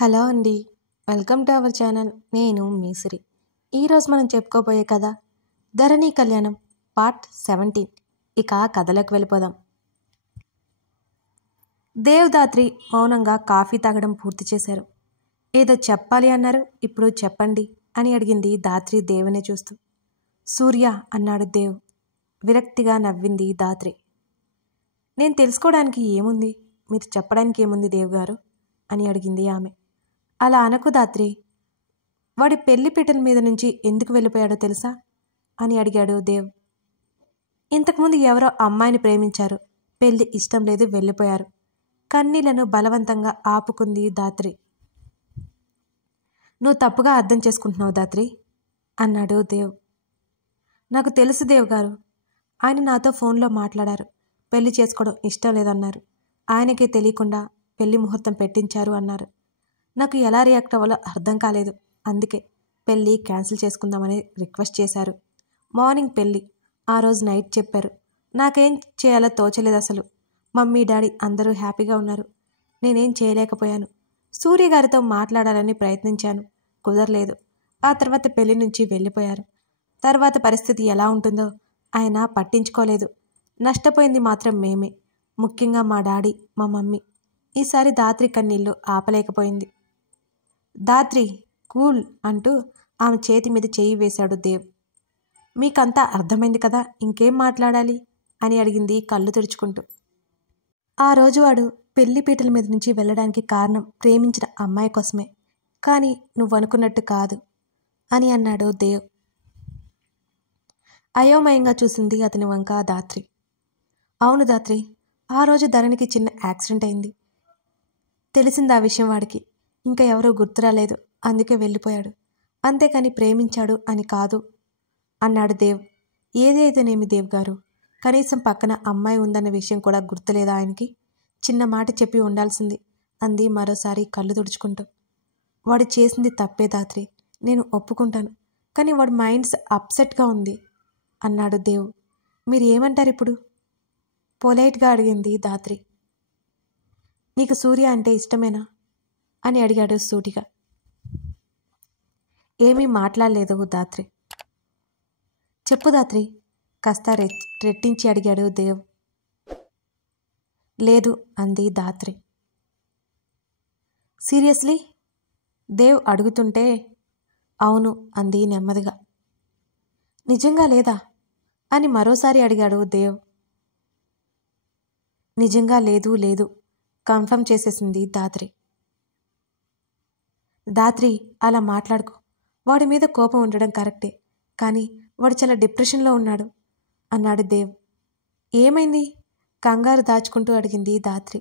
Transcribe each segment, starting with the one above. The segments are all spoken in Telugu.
హలో అండి, వెల్కమ్ టు అవర్ ఛానల్. నేను మీసిరి. ఈరోజు మనం చెప్పుకోబోయే కథ ధరణి కళ్యాణం పార్ట్ 17. ఇక కథలోకి వెళ్ళిపోదాం. దేవదాత్రి మౌనంగా కాఫీ తాగడం పూర్తి చేశారు. ఏదో చెప్పాలి అన్నారు, ఇప్పుడు చెప్పండి అని అడిగింది దాత్రి దేవుని చూస్తూ. సూర్య అన్నాడు దేవ్. విరక్తిగా నవ్వింది దాత్రి. నేను తెలుసుకోవడానికి ఏముంది, మీరు చెప్పడానికి ఏముంది దేవ్ గారు అని అడిగింది ఆమె. అలా అనకు దాత్రి. వాడి పెళ్లిపీటల మీద నుంచి ఎందుకు వెళ్ళిపోయాడో తెలుసా అని అడిగాడు దేవ్. ఇంతకుముందు ఎవరో అమ్మాయిని ప్రేమించారు, పెళ్లి ఇష్టం లేదు, వెళ్ళిపోయారు. కన్నీళ్లను బలవంతంగా ఆపుకుంది దాత్రి. నువ్వు తప్పుగా అర్థం చేసుకుంటున్నావు దాత్రి అన్నాడు దేవ్. నాకు తెలుసు దేవ్ గారు, ఆయన నాతో ఫోన్లో మాట్లాడారు. పెళ్లి చేసుకోవడం ఇష్టం లేదన్నారు. ఆయనకే తెలియకుండా పెళ్లి ముహూర్తం పెట్టించారు అన్నారు. నాకు ఎలా రియాక్ట్ అవ్వాలో అర్థం కాలేదు. అందుకే పెళ్ళి క్యాన్సిల్ చేసుకుందామని రిక్వెస్ట్ చేశారు. మార్నింగ్ పెళ్ళి, ఆ రోజు నైట్ చెప్పారు. నాకేం చేయాలో తోచలేదు అసలు. మమ్మీ డాడీ అందరూ హ్యాపీగా ఉన్నారు. నేనేం చేయలేకపోయాను. సూర్య గారితో మాట్లాడాలని ప్రయత్నించాను, కుదరలేదు. ఆ తర్వాత పెళ్లి నుంచి వెళ్ళిపోయారు. తర్వాత పరిస్థితి ఎలా ఉంటుందో ఆయన పట్టించుకోలేదు. నష్టపోయింది మాత్రం మేమే, ముఖ్యంగా మా డాడీ, మా మమ్మీ. ఈసారి దాత్రి కన్నీళ్లు ఆపలేకపోయింది. దాత్రి కూల్ అంటూ ఆమె చేతి మీద చేయి వేశాడు దేవ్. మీకంతా అర్థమైంది కదా, ఇంకేం మాట్లాడాలి అని అడిగింది కళ్ళు తుడుచుకుంటూ. ఆ రోజు వాడు పెళ్లిపీటల మీద నుంచి వెళ్ళడానికి కారణం ప్రేమించిన అమ్మాయి కోసమే, కానీ నువ్వు అనుకున్నట్టు కాదు అని అన్నాడు దేవ్. అయోమయంగా చూసింది అతని వంక దాత్రి. అవును దాత్రి, ఆ రోజు ధరణికి చిన్న యాక్సిడెంట్ అయింది. తెలిసింది ఆ విషయం వాడికి. ఇంకా ఎవరూ గుర్తురాలేదు, అందుకే వెళ్ళిపోయాడు. అంతేకాని ప్రేమించాడు అని కాదు అన్నాడు దేవ్. ఏదైతేనేమి దేవ్ గారు, కనీసం పక్కన అమ్మాయి ఉందన్న విషయం కూడా గుర్తులేదా ఆయనకి? చిన్న మాట చెప్పి ఉండాల్సింది అంది మరోసారి కళ్ళు తుడుచుకుంటూ. వాడు చేసింది తప్పే దాత్రి, నేను ఒప్పుకుంటాను. కానీ వాడి మైండ్స్ అప్సెట్గా ఉంది అన్నాడు దేవ్. మీరు ఏమంటారు ఇప్పుడు? పొలైట్గా అడిగింది దాత్రి. నీకు సూర్య అంటే ఇష్టమేనా అని అడిగాడు సూటిగా. ఏమీ మాట్లాడలేదు దాత్రి. చెప్పు దాత్రి కాస్త రెట్టించి అడిగాడు దేవ్. లేదు అంది దాత్రి. సీరియస్లీ దేవ్ అడుగుతుంటే అవును అంది నెమ్మదిగా. నిజంగా లేదా అని మరోసారి అడిగాడు దేవ్. నిజంగా లేదు లేదు కన్ఫర్మ్ చేసేసింది దాత్రి. దాత్రి అలా మాట్లాడుకో. వాడి మీద కోపం ఉండడం కరెక్టే, కానీ వాడు చాలా డిప్రెషన్లో ఉన్నాడు అన్నాడు దేవ్. ఏమైంది కంగారు దాచుకుంటూ అడిగింది దాత్రి.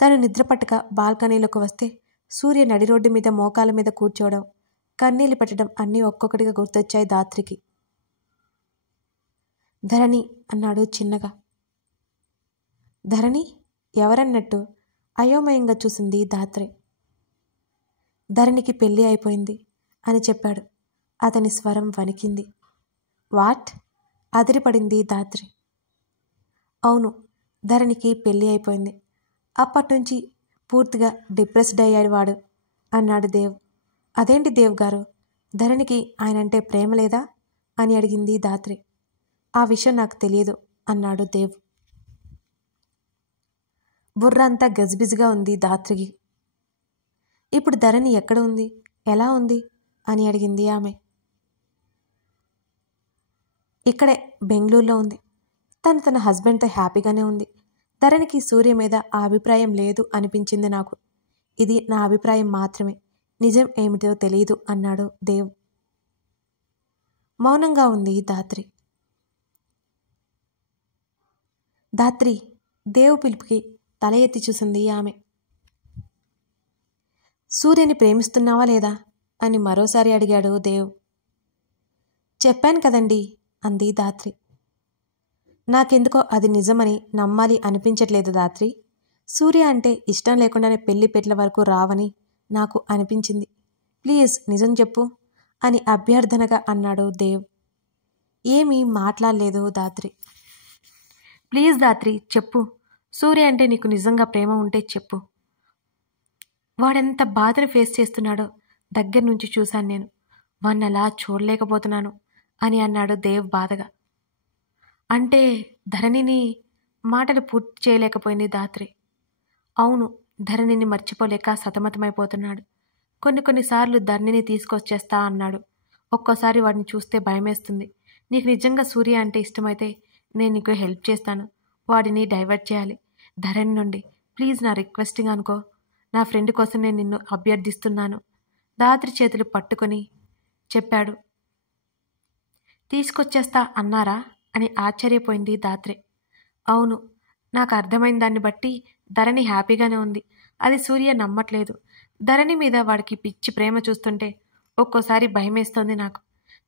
తను నిద్రపట్టక బాల్కనీలోకి వస్తే సూర్య నడి రోడ్డు మీద మోకాల మీద కూర్చోవడం, కన్నీళ్లు పెట్టడం అన్నీ ఒక్కొక్కటిగా గుర్తొచ్చాయి దాత్రికి. ధరణి అన్నాడు చిన్నగా. ధరణి ఎవరన్నట్టు అయోమయంగా చూసింది దాత్రి. ధరణికి పెళ్ళి అయిపోయింది అని చెప్పాడు. అతని స్వరం వణికింది. వాట్? అదిరిపడింది దాత్రి. అవును, ధరణికి పెళ్ళి అయిపోయింది. అప్పటినుంచి పూర్తిగా డిప్రెస్డ్ అయ్యాడు వాడు అన్నాడు దేవ్. అదేంటి దేవ్ గారు, ధరణికి ఆయనంటే ప్రేమ లేదా అని అడిగింది దాత్రి. ఆ విషయం నాకు తెలియదు అన్నాడు దేవ్. బుర్ర అంతా గజిబిజిగా ఉంది దాత్రికి. ఇప్పుడు ధరణి ఎక్కడ ఉంది, ఎలా ఉంది అని అడిగింది ఆమె. ఇక్కడే బెంగళూరులో ఉంది. తన హస్బెండ్తో హ్యాపీగానే ఉంది. ధరణికి సూర్య మీద ఆ అభిప్రాయం లేదు అనిపించింది నాకు. ఇది నా అభిప్రాయం మాత్రమే, నిజం ఏమిటో తెలియదు అన్నాడు దేవ్. మౌనంగా ఉంది దాత్రి. దాత్రి దేవ్ పిలుపుకి తల ఎత్తి చూసింది ఆమె. సూర్యని ప్రేమిస్తున్నావా లేదా అని మరోసారి అడిగాడు దేవ్. చెప్పాను కదండి అంది దాత్రి. నాకెందుకో అది నిజమని నమ్మాలి అనిపించట్లేదు దాత్రి. సూర్య అంటే ఇష్టం లేకుండానే పెళ్లి పెట్ల వరకు రావని నాకు అనిపించింది. ప్లీజ్ నిజం చెప్పు అని అభ్యర్థనగా అన్నాడు దేవ్. ఏమీ మాట్లాడలేదు దాత్రి. ప్లీజ్ దాత్రి చెప్పు, సూర్య అంటే నీకు నిజంగా ప్రేమ ఉంటే చెప్పు. వాడెంత బాధను ఫేస్ చేస్తున్నాడో దగ్గర నుంచి చూశాను నేను. వాణ్ణలా చూడలేకపోతున్నాను అని అన్నాడు దేవ్ బాధగా. అంటే ధరణిని మాటలు పూర్తి చేయలేకపోయింది ధాత్రి. అవును, ధరణిని మర్చిపోలేక సతమతమైపోతున్నాడు. కొన్నిసార్లు ధరణిని తీసుకొచ్చేస్తా అన్నాడు. ఒక్కోసారి వాడిని చూస్తే భయమేస్తుంది. నీకు నిజంగా సూర్య అంటే ఇష్టమైతే నేను నీకు హెల్ప్ చేస్తాను. వాడిని డైవర్ట్ చేయాలి ధరణి నుండి. ప్లీజ్, నా రిక్వెస్టింగ్ అనుకో. నా ఫ్రెండ్ కోసం నేను నిన్ను అభ్యర్థిస్తున్నాను. ధాత్రి చేతులు పట్టుకొని చెప్పాడు. తీసుకొచ్చేస్తా అన్నారా అని ఆశ్చర్యపోయింది ధాత్రి. అవును, నాకు అర్థమైన దాన్ని బట్టి ధరణి హ్యాపీగానే ఉంది. అది సూర్య నమ్మట్లేదు. ధరణి మీద వాడికి పిచ్చి ప్రేమ చూస్తుంటే ఒక్కోసారి భయమేస్తోంది నాకు.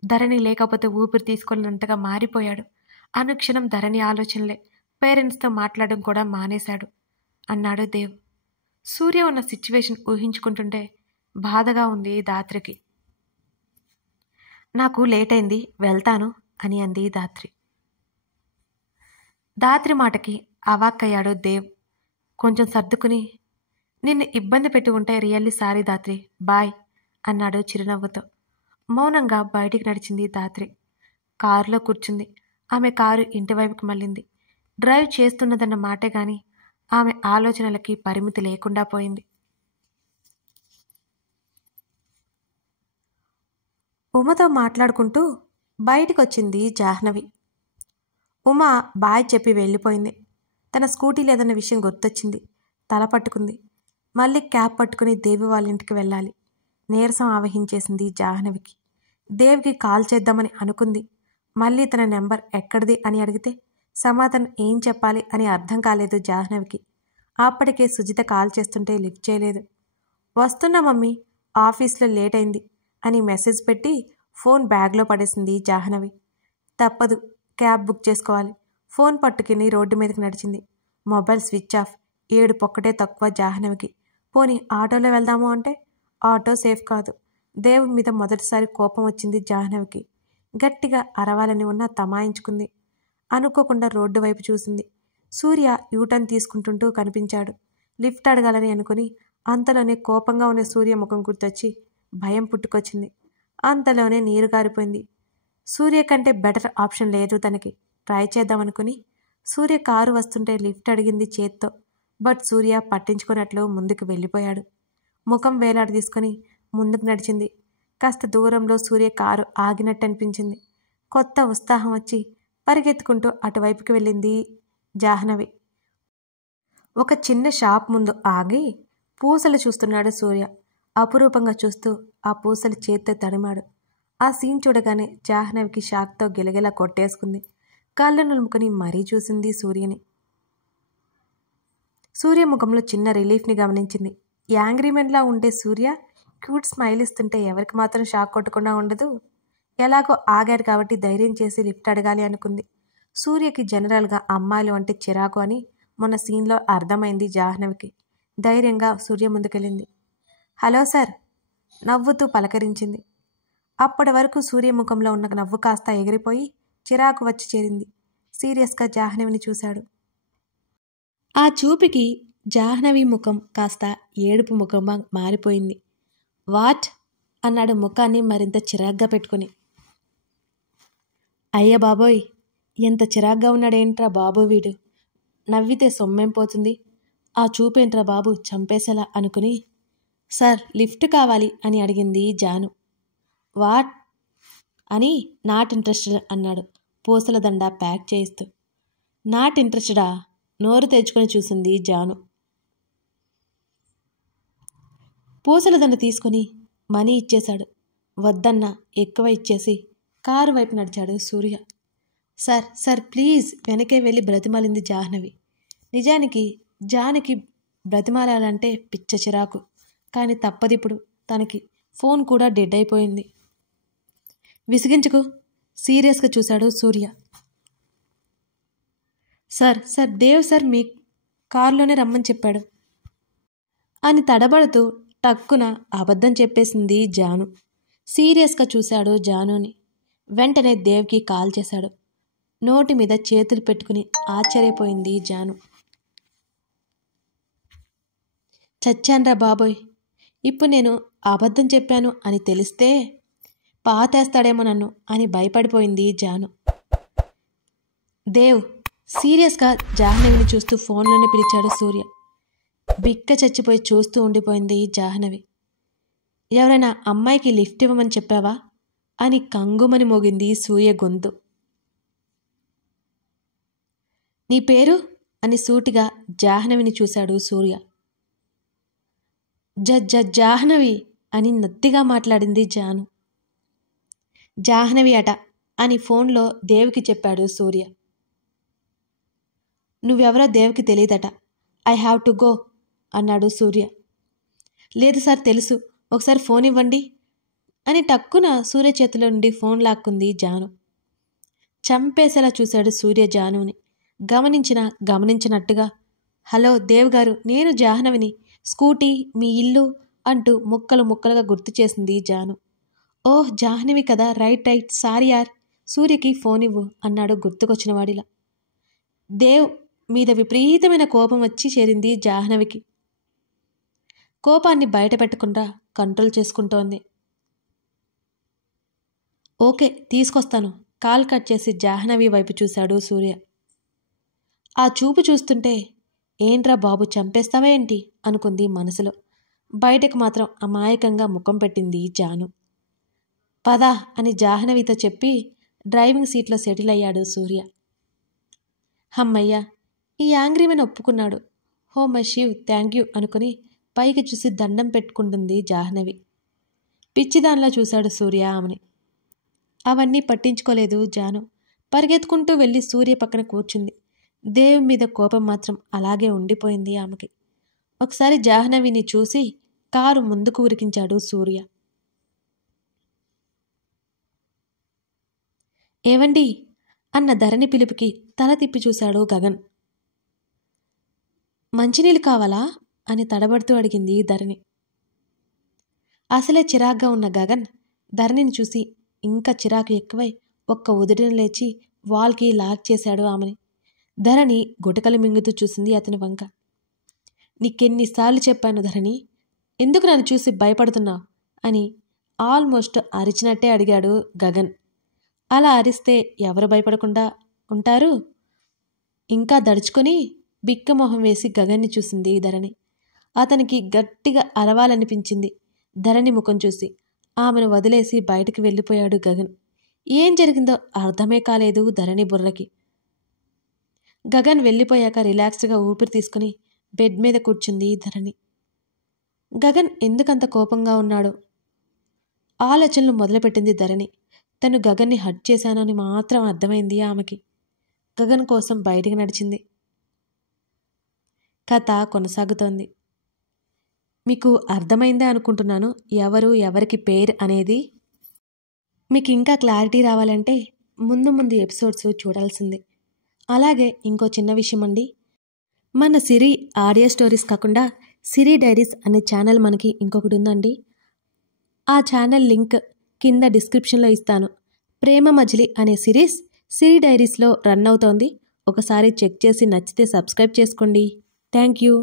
ధరణి లేకపోతే ఊపిరి తీసుకున్నంతగా మారిపోయాడు. అనుక్షణం ధరణి ఆలోచనలే. పేరెంట్స్తో మాట్లాడడం కూడా మానేశాడు అన్నాడు దేవ్. సూర్య ఉన్న సిచ్యువేషన్ ఊహించుకుంటుంటే బాధగా ఉంది ధాత్రికి. నాకు లేట్ అయింది, వెళ్తాను అని అంది ధాత్రి. ధాత్రి మాటకి అవాక్కయ్యాడు దేవ్. కొంచెం సర్దుకుని, నిన్ను ఇబ్బంది పెట్టి ఉంటే రియల్లీ సారీ ధాత్రి, బాయ్ అన్నాడు చిరునవ్వుతో. మౌనంగా బయటికి నడిచింది ధాత్రి. కారులో కూర్చుంది. ఆమె కారు ఇంటివైపుకి మళ్ళింది. డ్రైవ్ చేస్తున్నదన్న మాటే గాని ఆమె ఆలోచనలకి పరిమితి లేకుండా పోయింది. ఉమతో మాట్లాడుకుంటూ బయటికొచ్చింది జాహ్నవి. ఉమ బాయ్ చెప్పి వెళ్ళిపోయింది. తన స్కూటీ లేదన్న విషయం గుర్తొచ్చింది. తల పట్టుకుంది. మళ్ళీ క్యాబ్ పట్టుకుని దేవి వాళ్ళ ఇంటికి వెళ్ళాలి. నీరసం ఆవహించేసింది జాహ్నవికి. దేవ్కి కాల్ చేద్దామని అనుకుంది. మళ్ళీ తన నెంబర్ ఎక్కడిది అని అడిగితే సమాధానం ఏం చెప్పాలి అని అర్థం కాలేదు జాహ్నవికి. అప్పటికే సుజిత కాల్ చేస్తుంటే లిఫ్ట్ చేయలేదు. వస్తున్నా మమ్మీ, ఆఫీస్లో లేట్ అయింది అని మెసేజ్ పెట్టి ఫోన్ బ్యాగ్లో పడేసింది జాహ్నవి. తప్పదు, క్యాబ్ బుక్ చేసుకోవాలి. ఫోన్ పట్టుకుని రోడ్డు మీదకి నడిచింది. Mobile switch off. ఏడుపొక్కటే తక్కువ జాహ్నవికి. పోనీ ఆటోలో వెళ్దాము అంటే ఆటో సేఫ్ కాదు. దేవు మీద మొదటిసారి కోపం వచ్చింది జాహ్నవికి. గట్టిగా అరవాలని ఉన్నా తమాయించుకుంది. అనుకోకుండా రోడ్డు వైపు చూసింది. సూర్య యూటర్న్ తీసుకుంటుంటూ కనిపించాడు. లిఫ్ట్ అడగాలని అనుకుని అంతలోనే కోపంగా ఉన్న సూర్య ముఖం గుర్తొచ్చి భయం పుట్టుకొచ్చింది. అంతలోనే నీరు గారిపోయింది. సూర్య కంటే బెటర్ ఆప్షన్ లేదు తనకి. ట్రై చేద్దామనుకుని సూర్య కారు వస్తుంటే లిఫ్ట్ అడిగింది చేత్తో. బట్ సూర్య పట్టించుకున్నట్లు ముందుకు వెళ్ళిపోయాడు. ముఖం వేలాడి తీసుకుని ముందుకు నడిచింది. కాస్త దూరంలో సూర్య కారు ఆగినట్టు అనిపించింది. కొత్త ఉత్సాహం వచ్చి పరిగెత్తుకుంటూ అటువైపుకి వెళ్ళింది జాహ్నవి. ఒక చిన్న షాప్ ముందు ఆగి పూసలు చూస్తున్నాడు సూర్య. అపురూపంగా చూస్తూ ఆ పూసలు చేత్తో తడిమాడు. ఆ సీన్ చూడగానే జాహ్నవికి షాక్తో గిలగిలా కొట్టేసుకుంది. కళ్ళు నులుముకుని మరీ చూసింది సూర్యని. సూర్య ముఖంలో చిన్న రిలీఫ్ని గమనించింది. యాంగ్రీమెన్లా ఉండే సూర్య క్యూట్ స్మైల్ ఇస్తుంటే ఎవరికి మాత్రం షాక్ కొట్టకుండా ఉండదు. ఎలాగో ఆగాడు కాబట్టి ధైర్యం చేసి లిఫ్ట్ అడగాలి అనుకుంది. సూర్యకి జనరల్గా అమ్మాయిలు అంటే చిరాకు అని మొన్న సీన్లో అర్థమైంది జాహ్నవికి. ధైర్యంగా సూర్య ముందుకెళ్ళింది. హలో సార్, నవ్వుతూ పలకరించింది. అప్పటి వరకు సూర్య ముఖంలో ఉన్న నవ్వు కాస్త ఎగిరిపోయి చిరాకు వచ్చి చేరింది. సీరియస్గా జాహ్నవిని చూశాడు. ఆ చూపుకి జాహ్నవి ముఖం కాస్త ఏడుపు ముఖంగా మారిపోయింది. వాట్ అన్నాడు ముఖాన్ని మరింత చిరాగ్గా పెట్టుకుని. అయ్య బాబోయ్, ఎంత చిరాగ్గా ఉన్నాడేంట్రా బాబు వీడు. నవ్వితే సొమ్మేం పోతుంది. ఆ చూపేంట్రా బాబు చంపేసేలా అనుకుని, సార్ లిఫ్ట్ కావాలి అని అడిగింది జాను. వాట్ అని నాట్ ఇంట్రెస్టెడ్ అన్నాడు పూసల దండ ప్యాక్ చేయిస్తూ. నాట్ ఇంట్రెస్టెడా? నోరు తెచ్చుకొని చూసింది జాను. పూసల దండ తీసుకుని మనీ ఇచ్చేశాడు. వద్దన్నా ఎక్కువ ఇచ్చేసి కారు వైపు నడిచాడు సూర్య. సార్ సార్ ప్లీజ్ వెనకే వెళ్ళి బ్రతిమాలింది జాహ్నవి. నిజానికి జానికి బ్రతిమాలాలంటే పిచ్చ చిరాకు. కానీ తప్పదిప్పుడు. తనకి ఫోన్ కూడా డెడ్ అయిపోయింది. విసిగించుకు, సీరియస్గా చూశాడు సూర్య. సార్ సార్ దేవ్ సార్ మీ కారులోనే రమ్మని చెప్పాడు అని తడబడుతూ టక్కున అబద్ధం చెప్పేసింది జాను. సీరియస్గా చూశాడు జానుని. వెంటనే దేవ్కి కాల్ చేశాడు. నోటి మీద చేతులు పెట్టుకుని ఆశ్చర్యపోయింది జాను. చచ్చాన్రా బాబోయ్, ఇప్పుడు నేను అబద్ధం చెప్పాను అని తెలిస్తే పాతేస్తాడేమో నన్ను అని భయపడిపోయింది జాను. దేవ్ సీరియస్గా జాహ్నవిని చూస్తూ ఫోన్లోనే పిలిచాడు సూర్య. బిక్క చచ్చిపోయి చూస్తూ ఉండిపోయింది జాహ్నవి. ఎవరైనా అమ్మాయికి లిఫ్ట్ ఇవ్వమని చెప్పావా అని కంగుమని మోగింది సూర్య గొంతు. నీ పేరు అని సూటిగా జాహ్నవిని చూశాడు సూర్య. జాహ్నవి అని నత్తిగా మాట్లాడింది జాను. జాహ్నవి అట అని ఫోన్లో దేవ్కి చెప్పాడు సూర్య. నువ్వెవరో దేవ్కి తెలియదట. ఐ హ్యావ్ టు గో అన్నాడు సూర్య. లేదు సార్ తెలుసు, ఒకసారి ఫోన్ ఇవ్వండి అని టక్కున సూర్య చేతిలో నుండి ఫోన్ లాక్కుంది జాను. చంపేసేలా చూశాడు సూర్య జానుని. గమనించినట్టుగా హలో దేవ్ గారు, నేను జాహ్నవిని, స్కూటీ, మీ ఇల్లు అంటూ ముక్కలుగా గుర్తు చేసింది జాను. ఓహ్ జాహ్నవి కదా, రైట్ సారీ యార్, సూర్యకి ఫోన్ ఇవ్వు అన్నాడు గుర్తుకొచ్చిన వాడిలా. దేవ్ మీద విపరీతమైన కోపం వచ్చి చేరింది జాహ్నవికి. కోపాన్ని బయట పెట్టకుండా కంట్రోల్ చేసుకుంటోంది. ఓకే తీసుకొస్తాను. కాల్ కట్ చేసి జాహ్నవి వైపు చూశాడు సూర్య. ఆ చూపు చూస్తుంటే ఏంట్రా బాబు చంపేస్తావా ఏంటి అనుకుంది మనసులో. బయటకు మాత్రం అమాయకంగా ముఖం పెట్టింది జాను. పద అని జాహ్నవితో చెప్పి డ్రైవింగ్ సీట్లో సెటిల్ అయ్యాడు సూర్య. హమ్మయ్య, ఈ యాంగ్రీమెన్ ఒప్పుకున్నాడు. Oh my Shiv, thank you అనుకుని పైకి చూసి దండం పెట్టుకుంటుంది జాహ్నవి. పిచ్చిదానిలా చూశాడు సూర్య ఆమెని. అవన్నీ పట్టించుకోలేదు జాను. పరిగెత్తుకుంటూ వెళ్ళి సూర్య పక్కన కూర్చుంది. దేవ్ మీద కోపం మాత్రం అలాగే ఉండిపోయింది ఆమెకి. ఒకసారి జాహ్నవిని చూసి కారు ముందుకు ఉరికించాడు సూర్య. ఏవండి అన్న ధరణి పిలుపుకి తల తిప్పి చూశాడు గగన్. మంచినీళ్ళు కావాలా అని తడబడుతూ అడిగింది ధరణి. అసలే చిరాగ్గా ఉన్న గగన్ ధరణిని చూసి ఇంకా చిరాకు ఎక్కువై ఒక్క ఉదుటిన లేచి వాల్కి లాక్ చేశాడు ఆమెని. ధరణి గుటకలు మింగుతూ చూసింది అతని వంక. నీకెన్నిసార్లు చెప్పాను ధరణి, ఎందుకు నన్ను చూసి భయపడుతున్నావు అని ఆల్మోస్ట్ అరిచినట్టే అడిగాడు గగన్. అలా అరిస్తే ఎవరు భయపడకుండా ఉంటారు? ఇంకా దడుచుకొని బిక్కమొహం వేసి గగన్ని చూసింది ధరణి. అతనికి గట్టిగా అరవాలనిపించింది ధరణి ముఖం చూసి. ఆమెను వదిలేసి బయటికి వెళ్ళిపోయాడు గగన్. ఏం జరిగిందో అర్థమే కాలేదు ధరణి బుర్రకి. గగన్ వెళ్ళిపోయాక రిలాక్స్డ్గా ఊపిరి తీసుకుని బెడ్ మీద కూర్చుంది ధరణి. గగన్ ఎందుకంత కోపంగా ఉన్నాడో ఆలోచనలు మొదలుపెట్టింది ధరణి. తను గగన్ని హర్ట్ చేశానని మాత్రం అర్థమైంది ఆమెకి. గగన్ కోసం బయటికి నడిచింది. కథ కొనసాగుతోంది. మీకు అర్థమైందే అనుకుంటున్నాను ఎవరికి పేరు అనేది. మీకు ఇంకా క్లారిటీ రావాలంటే ముందు ఎపిసోడ్స్ చూడాల్సిందే. అలాగే ఇంకో చిన్న విషయం అండి, మన సిరి ఆడియో స్టోరీస్ కాకుండా సిరి డైరీస్ అనే ఛానల్ మనకి ఇంకొకటి ఉందండి. ఆ ఛానల్ లింక్ కింద డిస్క్రిప్షన్లో ఇస్తాను. ప్రేమ మజిలీ అనే సిరీస్ సిరి డైరీస్లో రన్ అవుతోంది. ఒకసారి చెక్ చేసి నచ్చితే సబ్స్క్రైబ్ చేసుకోండి. Thank you.